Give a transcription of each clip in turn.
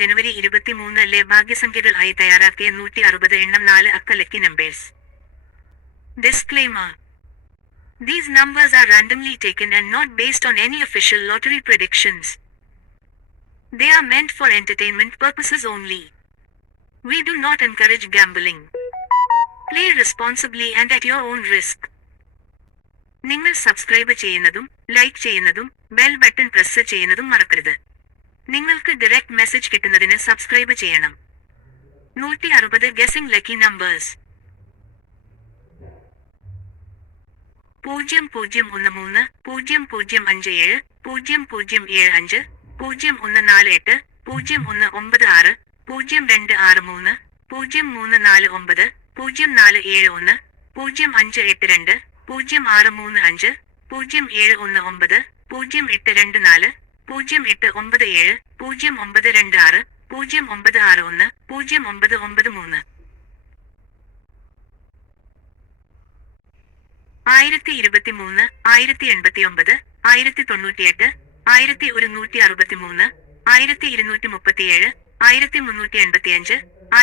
ജനുവരി 23 ഭാഗ്യസംഖ്യകൾ ആയി തയ്യാറാക്കിയ 160 എണ്ണം 4 അക്ക lucky numbers. Disclaimer. These numbers are randomly taken and not based on any official lottery predictions. They are meant for entertainment purposes only. We do not encourage gambling. Play responsibly and at your own risk. നിങ്ങൾ subscribe ചെയ്യുന്നതും like ചെയ്യുന്നതും bell button press ചെയ്യുന്നതും മറക്കരുത്. നിങ്ങൾക്ക് direct message കിട്ടുന്നതിന് subscribe ചെയ്യണം. 160 guessing lucky numbers. 0013 0057 0075 0148 0196 0263 0349 0471 0582 0635 0719 0824 0897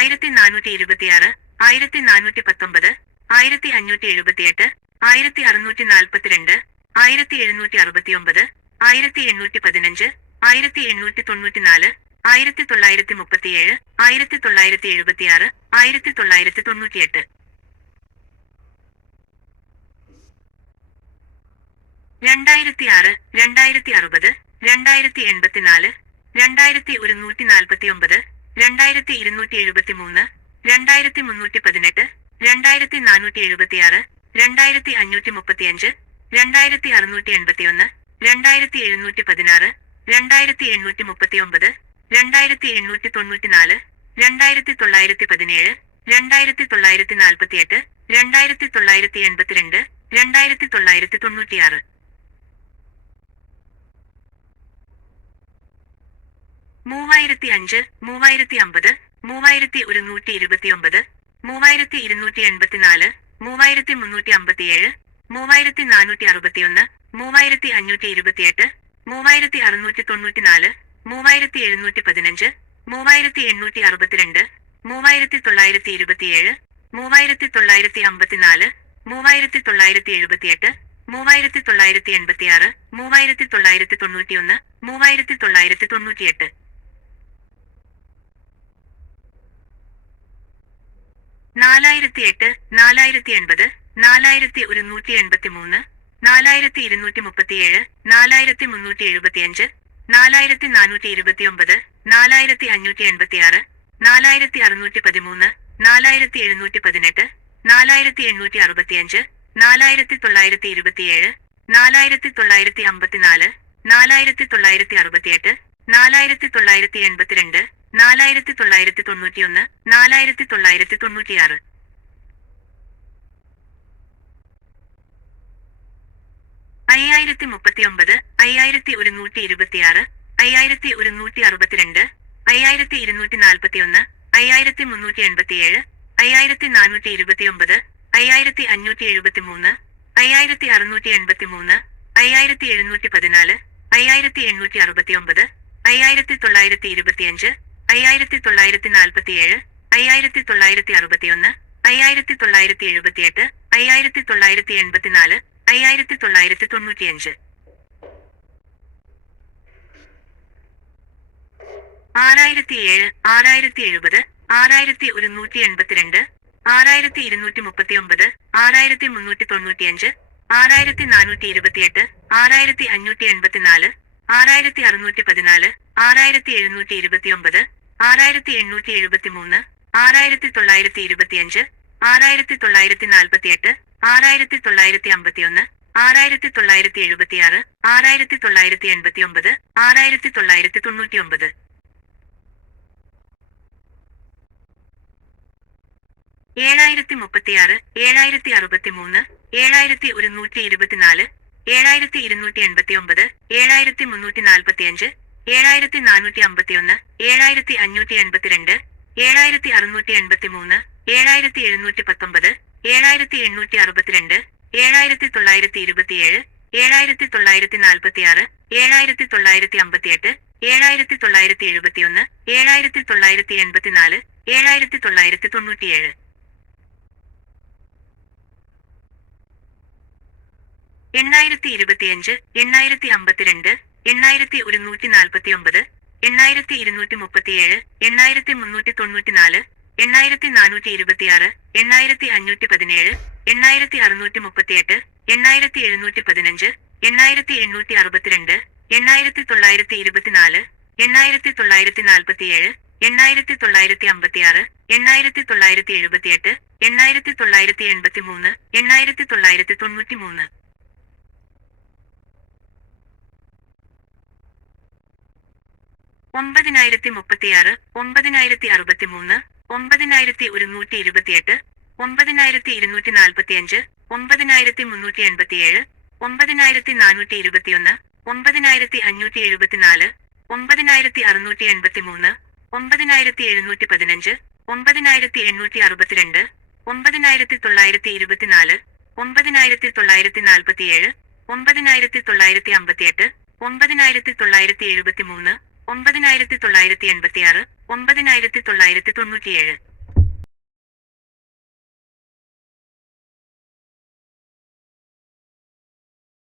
0926 0961 0993. 1023 1089 1098 1163 1237 1385 1426 1419 1578 1642 1769 1815 1894 1937 1976 1998. 2006 2060 2084 2149 2273 2318 2476 2535 2681 2716 2839 2894 2917 2948 2982 2996. 3005 3050 3129 3284 3357 3461 3528 3694 3715 3862 3927 3954 3978 3986 3991 3998. 4008 4080 4183 4237 4375 4429 4586 4613 4718 4865 4927 4954 4968 4982 4991 4996. 5039 5126 5162 5241 5387 5429 5573 5683 5714 5869 5925 5947 5961 5978 5984 5995. 6007 6070 6182 6239 6395 6428 6584 6614 6729 6873 6925 6948 6951 6976 6989 6999. 7036 7063 7124 7289 7345 7451 7582 7683 7719 7862 7927 7946 7958 7971, 7984, 7997. 8025, 8052, 8149, 8237, 8394, 8426, 8517, 8638, 8715, 8862, 8924, 8947, 8956, 8978, 8983, 8993. 9036, 9063, 9128, 9245, 9387, 9421, 9574, 9683, 9715, 9862, 9924, 9947, 9958, 9973, 9986, 9997.